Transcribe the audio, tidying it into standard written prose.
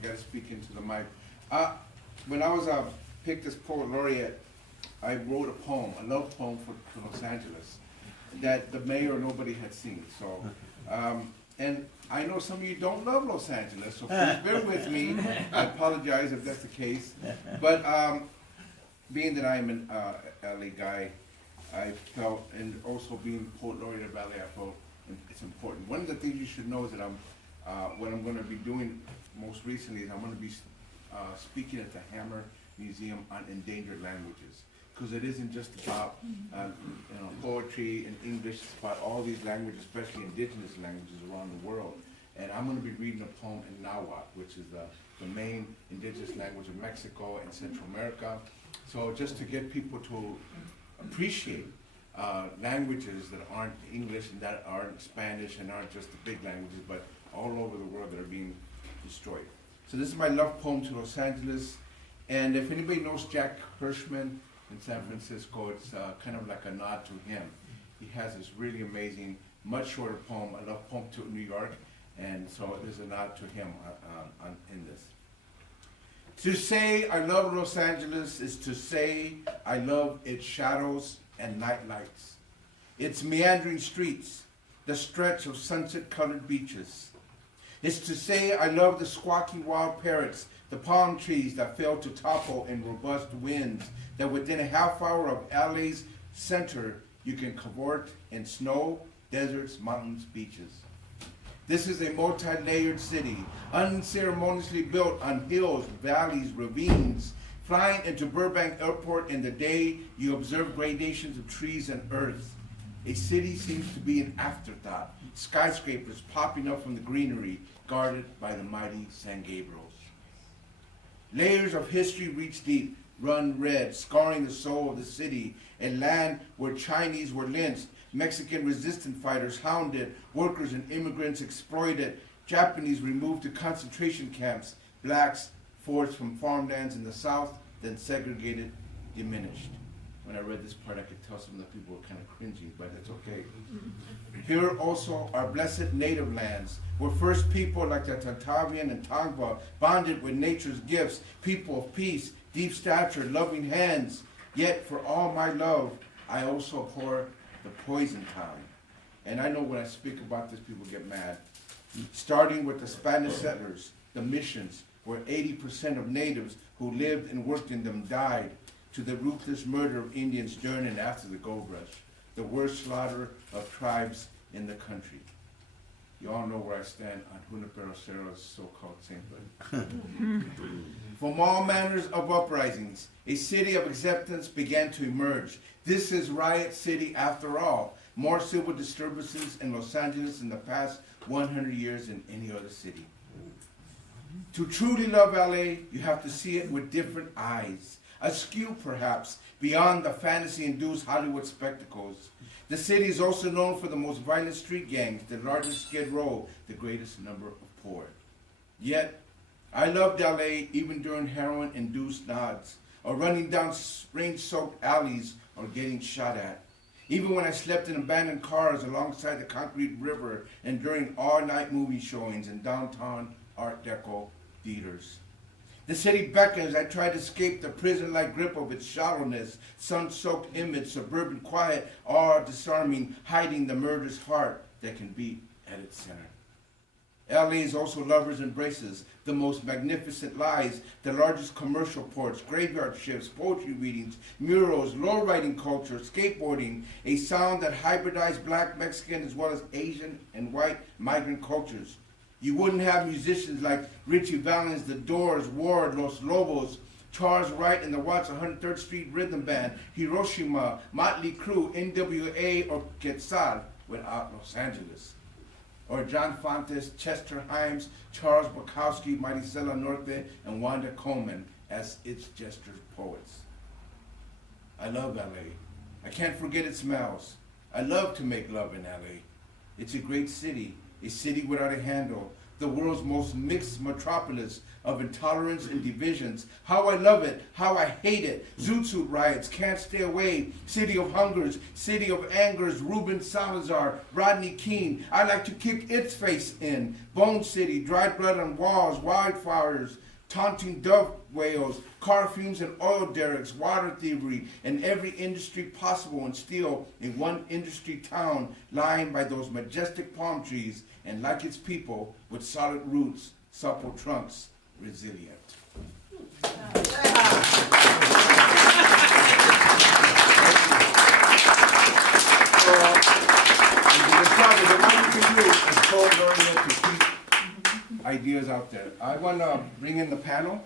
I got to speak into the mic. When I was picked as poet laureate, I wrote a poem, a love poem for Los Angeles, that the mayor or nobody had seen. So, and I know some of you don't love Los Angeles, so please bear with me. I apologize if that's the case. But being that I'm an LA guy, I felt, and also being poet laureate of LA, I felt it's important. One of the things you should know is that what I'm going to be doing most recently is I'm going to be speaking at the Hammer Museum on endangered languages, because it isn't just about poetry and English. It's about all these languages, especially indigenous languages around the world. And I'm going to be reading a poem in Nahuatl, which is the main indigenous language of Mexico and Central America. So just to get people to appreciate languages that aren't English and that aren't Spanish and aren't just the big languages, but all over the world that are being destroyed. So this is my love poem to Los Angeles. And if anybody knows Jack Hirschman in San Francisco, it's kind of like a nod to him. He has this really amazing, much shorter poem, a love poem to New York. And so there's a nod to him in this. To say I love Los Angeles is to say I love its shadows and night lights, its meandering streets, the stretch of sunset-colored beaches. It's to say I love the squawking wild parrots, the palm trees that fail to topple in robust winds, that within a half hour of LA's center you can cavort in snow, deserts, mountains, beaches. This is a multi-layered city, unceremoniously built on hills, valleys, ravines, flying into Burbank Airport in the day you observe gradations of trees and earth. A city seems to be an afterthought, skyscrapers popping up from the greenery, guarded by the mighty San Gabriels. Layers of history reach deep, run red, scarring the soul of the city, a land where Chinese were lynched, Mexican resistance fighters hounded, workers and immigrants exploited, Japanese removed to concentration camps, blacks forced from farmlands in the South, then segregated, diminished. When I read this part, I could tell some of the people were kind of cringing, but it's okay. Here also are blessed native lands, where first people like the Tantavian and Tongva bonded with nature's gifts, people of peace, deep stature, loving hands. Yet for all my love, I also abhor the poison time. And I know when I speak about this, people get mad. Starting with the Spanish settlers, the missions, where 80% of natives who lived and worked in them died, to the ruthless murder of Indians during and after the gold rush, the worst slaughter of tribes in the country. You all know where I stand on Junipero Cerro's so-called sainthood. From all manners of uprisings, a city of acceptance began to emerge. This is Riot City after all. More civil disturbances in Los Angeles in the past 100 years than any other city. To truly love LA, you have to see it with different eyes. Askew, perhaps, beyond the fantasy-induced Hollywood spectacles. The city is also known for the most violent street gangs, the largest Skid Row, the greatest number of poor. Yet, I loved LA even during heroin-induced nods, or running down rain-soaked alleys, or getting shot at. Even when I slept in abandoned cars alongside the concrete river, and during all-night movie showings in downtown Art Deco theaters. The city beckons. I try to escape the prison-like grip of its shallowness, sun-soaked image, suburban quiet, awe-disarming, hiding the murderous heart that can beat at its center. LA is also lovers' embraces, the most magnificent lies, the largest commercial ports, graveyard shifts, poetry readings, murals, lowriding culture, skateboarding, a sound that hybridized black, Mexican, as well as Asian and white migrant cultures. You wouldn't have musicians like Richie Valens, The Doors, Ward, Los Lobos, Charles Wright and the Watts 103rd Street Rhythm Band, Hiroshima, Motley Crue, NWA, or Quetzal without Los Angeles. Or John Fontes, Chester Himes, Charles Bukowski, Maricela Norte, and Wanda Coleman as its jester poets. I love LA. I can't forget its smells. I love to make love in LA. It's a great city. A city without a handle, the world's most mixed metropolis of intolerance and divisions. How I love it, how I hate it. Zoot Suit riots, can't stay away. City of hungers, city of angers. Ruben Salazar, Rodney King. I like to kick its face in. Bone City, dried blood on walls, wildfires, taunting dove whales, car fumes and oil derricks, water thievery, and every industry possible and still in one industry town lying by those majestic palm trees and like its people with solid roots, supple trunks, resilient. So, the one you can do is poet laureate to keep ideas out there. I want to bring in the panel.